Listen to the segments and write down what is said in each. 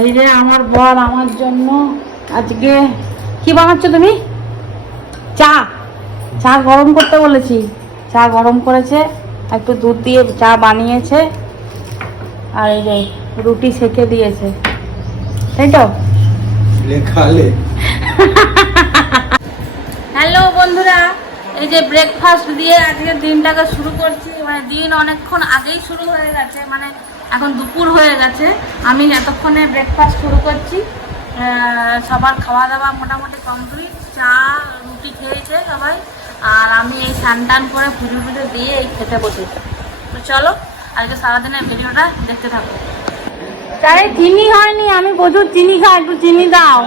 এই যে আমার বর আমার জন্য আজকে কি বানাচ্ছ তুমি? চা। চা গরম করতে বলেছি। চা গরম করেছে একটু দুধ দিয়ে চা বানিয়েছে আর এই যে রুটি সেকে দিয়েছে। তাই তো? হ্যালো বন্ধুরা এই যে ব্রেকফাস্ট দিয়ে আজকে দিনটাকে শুরু করছি। মানে দিন অনেকক্ষণ আগেই শুরু হয়ে গেছে। মানে এখন দুপুর হয়ে গেছে। আমি এতক্ষণে ব্রেকফাস্ট শুরু করছি। সবার খাওয়া দাওয়া মোটামুটি কমপ্লিট চা রুটি খেয়েছে সবাই। আর আমি এই স্নান টান করে পুজো পুজো দিয়ে এই খেতে বসেছি। তো চলো আজকে সারাদিনের ভিডিওটা দেখতে থাকো। চায়ে চিনি হয়নি। আমি প্রচুর চিনি খাই। একটু চিনি দাও।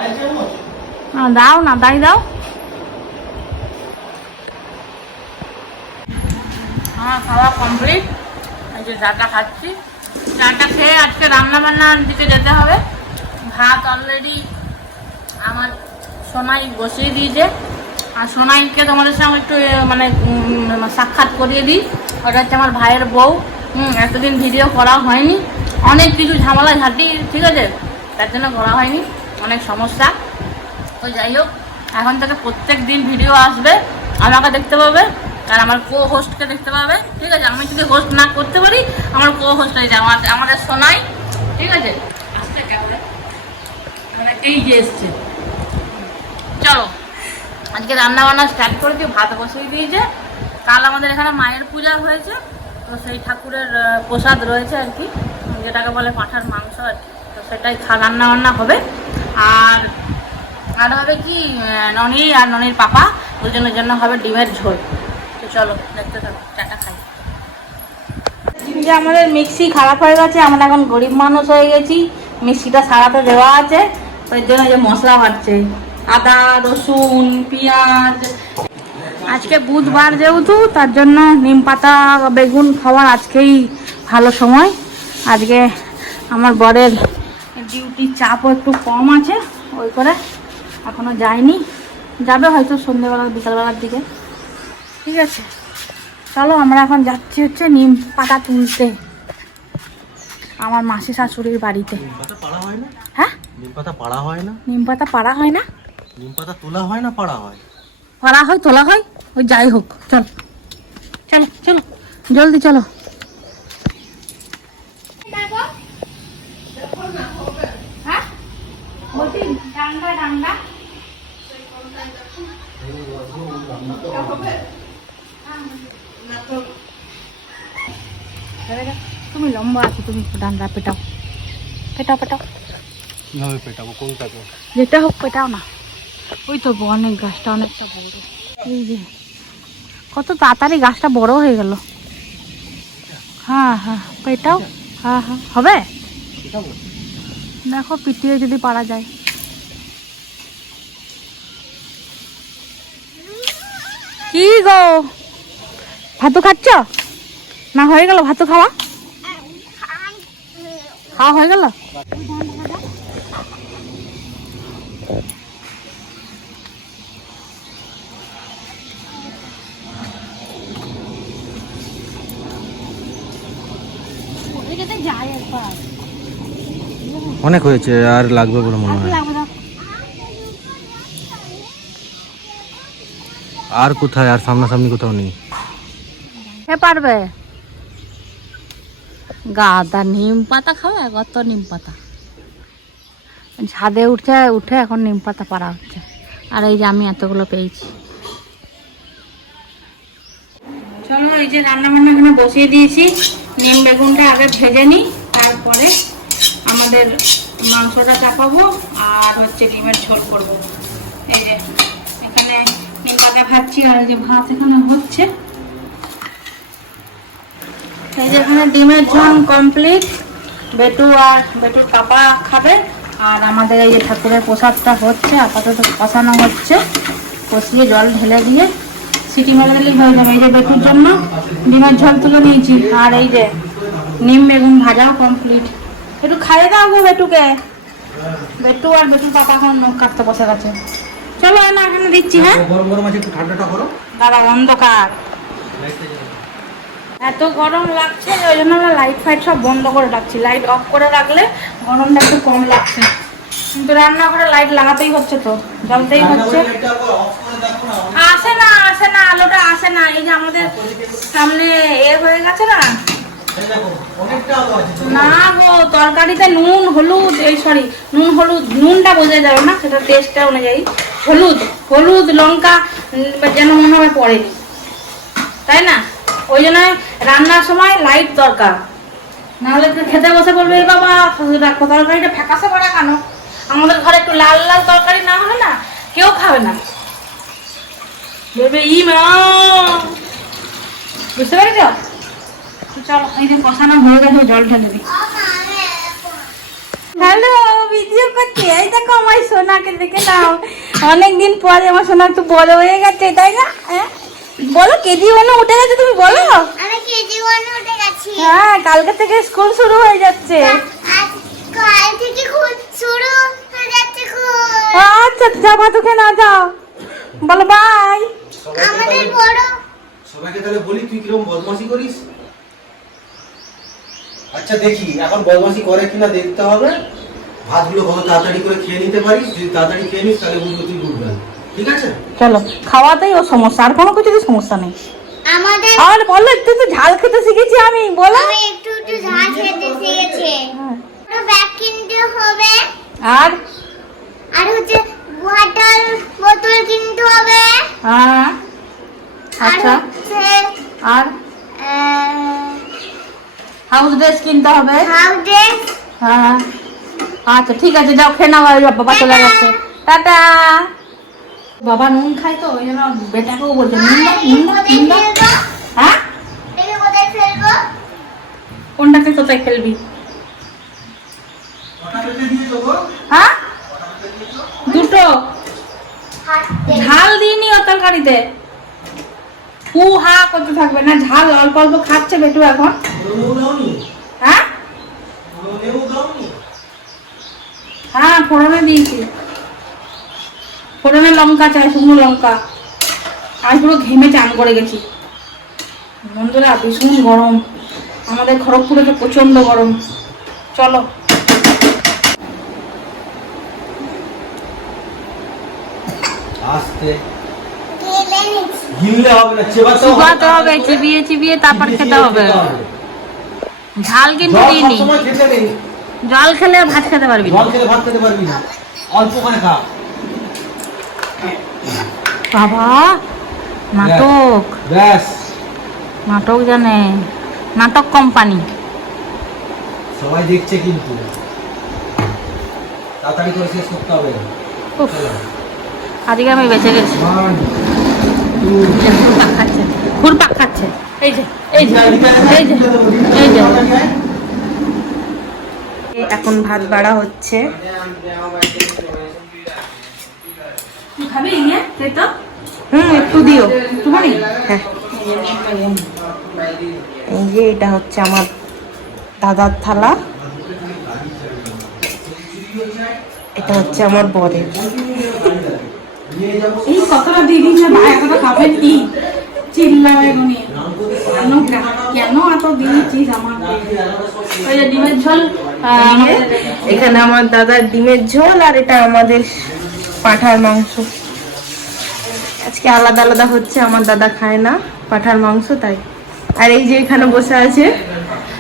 দাও না তাই দাও। আমার খাওয়া কমপ্লিট এই যে চাটা খাচ্ছি। চাটা খেয়ে আজকে রান্না বান্নার দিকে যেতে হবে। ভাত অলরেডি আমার সোনাই বসিয়ে দিয়েছে। আর সোনাইকে তোমাদের সঙ্গে একটু মানে সাক্ষাৎ করিয়ে দিই। ওটা হচ্ছে আমার ভাইয়ের বউ। এতদিন ভিডিও করা হয়নি। অনেক কিছু ঝামেলা ঝাঁটি, ঠিক আছে? তার জন্য করা হয়নি। অনেক সমস্যা। তো যাই হোক, এখন থেকে প্রত্যেক দিন ভিডিও আসবে। আমাকে দেখতে পাবে। আর আমার কো হোস্টকে দেখতে পাবে ঠিক আছে? আমি যদি হোস্ট না করতে পারি আমার কো হোস্ট হয়ে যাবে আমাদের আমাদের শোনাই ঠিক আছে? মানে এই যে এসছে? চলো আজকে রান্না বান্না স্টার্ট করেছি ভাত বসিয়ে দিয়েছে। কাল আমাদের এখানে মায়ের পূজা হয়েছে তো সেই ঠাকুরের প্রসাদ রয়েছে আর কি। যেটাকে বলে পাঁঠার মাংস আর কি। তো সেটাই খা রান্না বান্না হবে। আর আর হবে কি আহ, ননি আর ননির পাপা দুজনের জন্য জন্য হবে ডিমের ঝোল। চলো, দেখতে থাকো খাই। যে আমাদের মিক্সি খারাপ হয়ে গেছে, আমরা এখন গরিব মানুষ হয়ে গেছি, মিক্সিটা সারাতে দেওয়া আছে, ওই জন্য যে মশলা বাড়ছে। আদা, রসুন, পেঁয়াজ। আজকে বুধবার যেহেতু, তার জন্য নিম পাতা, বেগুন খাওয়ার আজকেই ভালো সময়। আজকে আমার বরের ডিউটির চাপও একটু কম আছে, ওই করে এখনও যায়নি। যাবে হয়তো সন্ধ্যেবেলা, বিকালবেলার দিকে। ঠিক আছে। চলো আমরা এখন যাচ্ছি হচ্ছে নিম পাতা তুলতে। আমার মাসি শাশুড়ির বাড়িতে। নিম পাতা পাড়া হয় না? হ্যাঁ? নিম পাতা পাড়া হয় না? নিম পাতা পাড়া হয় না? নিম পাতা তোলা হয় না পাড়া হয়? পাড়া হয় তোলা হয়? ওই যাই হোক চল। চলো চলো জলদি চলো। হ্যাঁ? ডান্ডা ডান্ডা তুমি লম্বা আছো তুমি ডান্ডা পেটাও। পেটাও পেটাও। কীভাবে পেটাবো? কোনটাকে? যেটা হোক পেটাও না। ওই তো অনেক গাছটা অনেকটা বড়। এই যে কত তাড়াতাড়ি গাছটা বড় হয়ে গেল। হ্যাঁ হ্যাঁ পেটাও। হ্যাঁ হ্যাঁ হবে? দেখো পিটিয়ে যদি পারা যায়। কি গো? ভাতু খাচ্ছ? না, হয়ে গেল ভাতু খাওয়া? খাওয়া হয়ে গেল? অনেক হয়েছে, আর লাগবে বলে মনে হয়। আর কোথায়, আর সামনাসামনি কোথাও নেই? কে পারবে? গাদা নিম পাতা খাবে কত নিম পাতা? ছাদে উঠে উঠে এখন নিম পাতা পাড়া হচ্ছে। আর এই যে আমি এতগুলো পেয়েছি। চলো এই যে রান্না বান্না এখানে বসিয়ে দিয়েছি। নিম বেগুনটা আগে ভেজে নিই তারপরে আমাদের মাংসটা চাপাবো আর হচ্ছে ডিমের ঝোল করব। এই যে এখানে নিম পাতা ভাজছি আর এই যে ভাত এখানে হচ্ছে। এই যে এখানে ডিমের ঝোল কমপ্লিট বেটু আর বেটুর পাপা খাবে আর আমাদের এই যে ঠাকুরের প্রসাদটা হচ্ছে আপাতত কষানো হচ্ছে। কষিয়ে জল ঢেলে দিয়ে সিটি মেরে দিলেই হয়ে যাবে এই যে বেটুর জন্য। ডিমের ঝোল তুলে নিয়েছি। আর এই যে নিম বেগুন ভাজাও কমপ্লিট একটু খাইয়ে দাও গো বেটুকে। বেটু আর বেটুর পাপা এখন নখ কাটতে বসে গেছে। চলো না এখানে দিচ্ছি হ্যাঁ? দাদা অন্ধকার। এত গরম লাগছে ওই জন্য আমরা লাইট ফাইট সব বন্ধ করে রাখছি। লাইট অফ করে রাখলে গরমটা একটু কম লাগছে। কিন্তু রান্নাঘরে লাইট লাগাতেই হচ্ছে তো জ্বলতেই হচ্ছে। আসে না আসে না আলোটা আসে না। এই যে আমাদের সামনে এ হয়ে গেছে না? না গো তরকারিতে নুন হলুদ এই সরি নুন হলুদ নুনটা বোঝা যাবে না সেটা টেস্টটা অনুযায়ী। হলুদ হলুদ লঙ্কা যেন মনে হয় পড়েনি। তাই না? ওই জন্য রান্নার সময় লাইট দরকার। নাহলে খেতে বসে বলবে, "এ বাবা তরকারিটা ফ্যাকাশে করা কেন? আমাদের ঘরে একটু লাল লাল তরকারি না হলে না কেউ খাবে না। বলবে ই বুঝতে পেরেছ? তো চলো, এই যে কষানো হয়ে গেছে, জল ঢেলে দিই। হ্যালো, ভিডিও করছি। এই দেখো, আমার সোনাকে দেখে নাও। অনেকদিন পরে আমার সোনা একটু বড় হয়ে গেছে, তাই না? হ্যাঁ? বলো কেজি ওয়ানে উঠে গেছে তুমি বলো। আমি কেজি ওয়ানে উঠে গেছি। হ্যাঁ কালকে থেকে স্কুল শুরু হয়ে যাচ্ছে। কাল থেকে শুরু হয়ে যাচ্ছে খুব আচ্ছা জামা তোকে না যাও। বলো বাই আমাদের বড় সবাইকে তাহলে বলি তুই কীরকম বদমাশি করিস? আচ্ছা দেখি এখন বদমাশি করে কিনা দেখতে হবে। ভাতগুলো কত তাড়াতাড়ি করে খেয়ে নিতে পারিস? যদি তাড়াতাড়ি খেয়ে নিস তাহলে বুঝব তুই গুড গার্ল ঠিক আছে? চলো খাওয়াতেই ও সমস্যা আর কোনো কিছুতে সমস্যা নেই। আমাদের আর বলো একটু তো ঝাল খেতে শিখেছি আমি বলো। আমি একটু একটু ঝাল খেতে শিখেছি। ব্যাগ কিনতে হবে। আর? আর হচ্ছে ওয়াটার বোতল কিনতে হবে। হ্যাঁ। আচ্ছা। আর? হাউস ড্রেস কিনতে হবে। হাউডে হ্যাঁ। আচ্ছা ঠিক আছে যাও খেয়ে নাও বাবা চলে গেছে। টাটা। বাবা নুন খায় তো ওই জন্য বেটাকেও বলছে নুন নুন হ্যাঁ? কোথায় ফেলব? কোনটাকে কোথায় দেবো। হ্যাঁ? দুটো। ঝাল দিইনি ও তরকারিতে। হু হা করতে থাকবে না ঝাল অল্প অল্প খাচ্ছে বেটু এখন। হ্যাঁ? হ্যাঁ ফোড়নে দিয়েছি। ফোড়নে লঙ্কা চাই শুকনো লঙ্কা। আজ পুরো ঘেমে চান করে গেছি। বন্ধুরা ভীষণ গরম। আমাদের খড়গপুরে তো প্রচণ্ড গরম। চলো। আস্তে। গিললে হবে না চেবাতে চিবাতে হবে চিবিয়ে চিবিয়ে তারপর খেতে হবে। ঝাল কিন্তু জল দিইনি। সবসময় জল খেলে ভাত খেতে পারবি না। জল খেলে ভাত খেতে পারবি না। অল্প করে খা। বাবা নাটক। ব্যাস নাটক জানে। নাটক কোম্পানি সবাই দেখছে কিন্তু। তাড়াতাড়ি করে শেষ করতে হবে। আজকে আমি বেঁচে গেছি। ঘুরপাক খাচ্ছে ঘুরপাক খাচ্ছে। এই যে এই যে এই যে এই যে। এখন ভাত বাড়া হচ্ছে। তুই খাবি নিয়ে? সেই তো। হুম একটু দিও। একটুখানি হ্যাঁ। এই যে এটা হচ্ছে আমার দাদার থালা। এটা হচ্ছে আমার বরের। এই কতটা এতটা চিল্লাবে কেন কেন এত দিয়েছিস ডিমের ঝোল এখানে আমার দাদার ডিমের ঝোল আর এটা আমাদের পাঠার মাংস। আজকে আলাদা আলাদা হচ্ছে, আমার দাদা খায় না পাঠার মাংস, তাই। আর এই যে এখানে বসে আছে,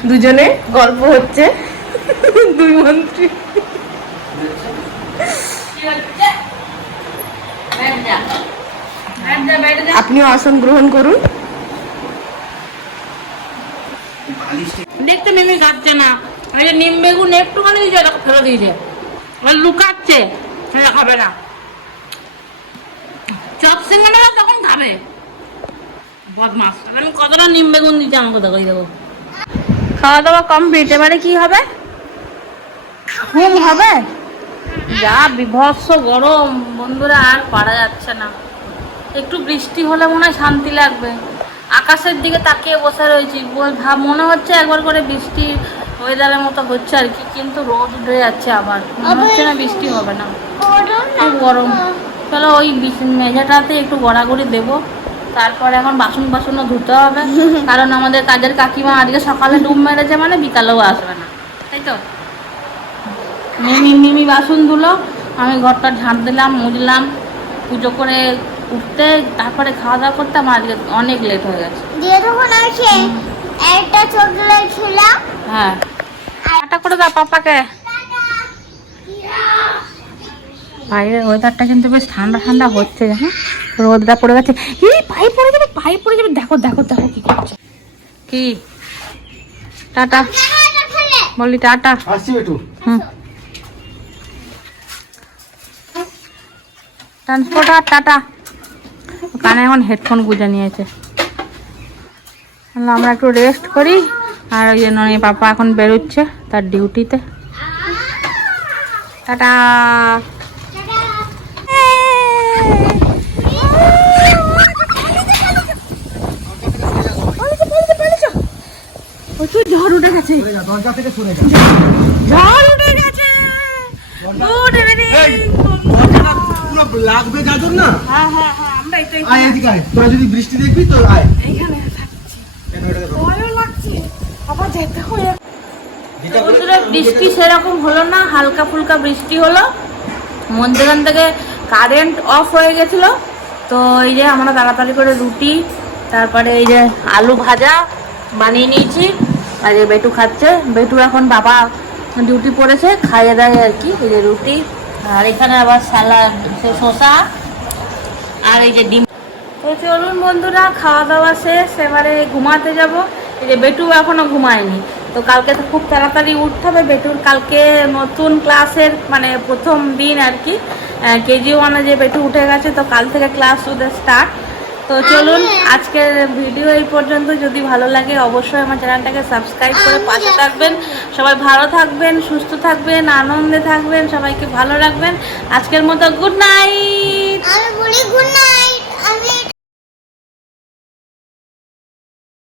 দুজনে গল্প হচ্ছে। দুই মন্ত্রী। আপনিও আসন গ্রহণ করুন। দেখতে মিমি খাচ্ছে না। যে নিম বেগুন একটুখানি দিয়েছে ফেলে দিয়েছে। লুকাচ্ছে। সেটা খাবে না। চপ সিঙ্গারা তখন খাবে। বদমাস। আমি কতটা নিম বেগুন দিচ্ছি আমাকে দেখো, এই দেখো। খাওয়া দাওয়া কমপ্লিট এবারে কি হবে? ঘুম হবে? যা বিভৎস গরম। বন্ধুরা, আর পারা যাচ্ছে না। একটু বৃষ্টি হলে মনে হয় শান্তি লাগবে। আকাশের দিকে তাকিয়ে বসে রয়েছি। ভাব মনে হচ্ছে একবার করে বৃষ্টি ওয়েদারের মতো হচ্ছে আর কি, কিন্তু রোদ উঠে যাচ্ছে আবার। মনে হচ্ছে না বৃষ্টি হবে না। গরম। চলো ওই মেঝেটাতে একটু গড়াগড়ি দেবো। তারপরে এখন বাসন বাসনও ধুতে হবে। কারণ আমাদের কাজের কাকিমা আজকে সকালে ডুব মেরেছে মানে বিকালেও আসবে না। তাই তো? মিমি মিমি বাসন ধুলো আমি ঘরটা ঝাঁট দিলাম মুজলাম পুজো করে উঠতে তারপরে খাওয়া দাওয়া করতাম আজকে অনেক লেট হয়ে গেছে। দিয়ে তখন আছে একটা খেলাম। হ্যাঁ। করে দাও পাপাকে। বাইরের ওয়েদারটা কিন্তু বেশ ঠান্ডা ঠান্ডা হচ্ছে হ্যাঁ রোদটা পড়ে গেছে। এই পায়ে পড়ে যাবে পায়ে পড়ে যাবে। দেখো দেখো দেখো কি করছে। কি? টাটা। বলি টাটা। আসছি বেটু। হুম। Transporter tata. কানে এখন হেডফোন গুঁজে নিয়েছে। আমরা একটু রেস্ট করি। আর ওই জন্য পাপা এখন বেরোচ্ছে তার ডিউটিতে টাটা প্রচুর ঝড় উঠে গেছে। দরজা থেকে সরে যা। ঝড় উঠে গেছে। Good পুরো লাগবে গাজর না? হ্যাঁ হ্যাঁ হ্যাঁ আমরা এটাই আয় এদিকে আয়। তোরা যদি বৃষ্টি দেখবি তো আয়। এইখানে এটা, এটা, এটা। ভয়ও লাগছে। আবার যেতে হয় বন্ধুরা বৃষ্টি সেরকম হলো না হালকা ফুলকা বৃষ্টি হলো। মন্দিরান থেকে কারেন্ট অফ হয়ে গেছিল। তো এই যে আমরা তাড়াতাড়ি করে রুটি তারপরে এই যে আলু ভাজা বানিয়ে নিয়েছি। আর এই বেটু খাচ্ছে। বেটু এখন বাবা ডিউটি পড়েছে, খাইয়ে দেয় আর কি, এই যে রুটি। আর এখানে আবার স্যালাড শসা আর এই যে ডিম। তো চলুন বন্ধুরা খাওয়া দাওয়া শেষ, এবারে ঘুমাতে যাব। এই যে বেটু এখনও ঘুমায়নি। তো কালকে তো খুব তাড়াতাড়ি উঠতে হবে। বেটুর কালকে নতুন ক্লাসের মানে প্রথম দিন আর কি। কেজি ওয়ানে যে বেটু উঠে গেছে, তো কাল থেকে ক্লাস ওদের স্টার্ট তো চলুন আজকের ভিডিও এই পর্যন্ত। যদি ভালো লাগে অবশ্যই আমার চ্যানেলটাকে সাবস্ক্রাইব করে পাশে থাকবেন। সবাই ভালো থাকবেন সুস্থ থাকবেন আনন্দে থাকবেন সবাইকে ভালো রাখবেন। আজকের মতো গুড নাইট গুড নাইট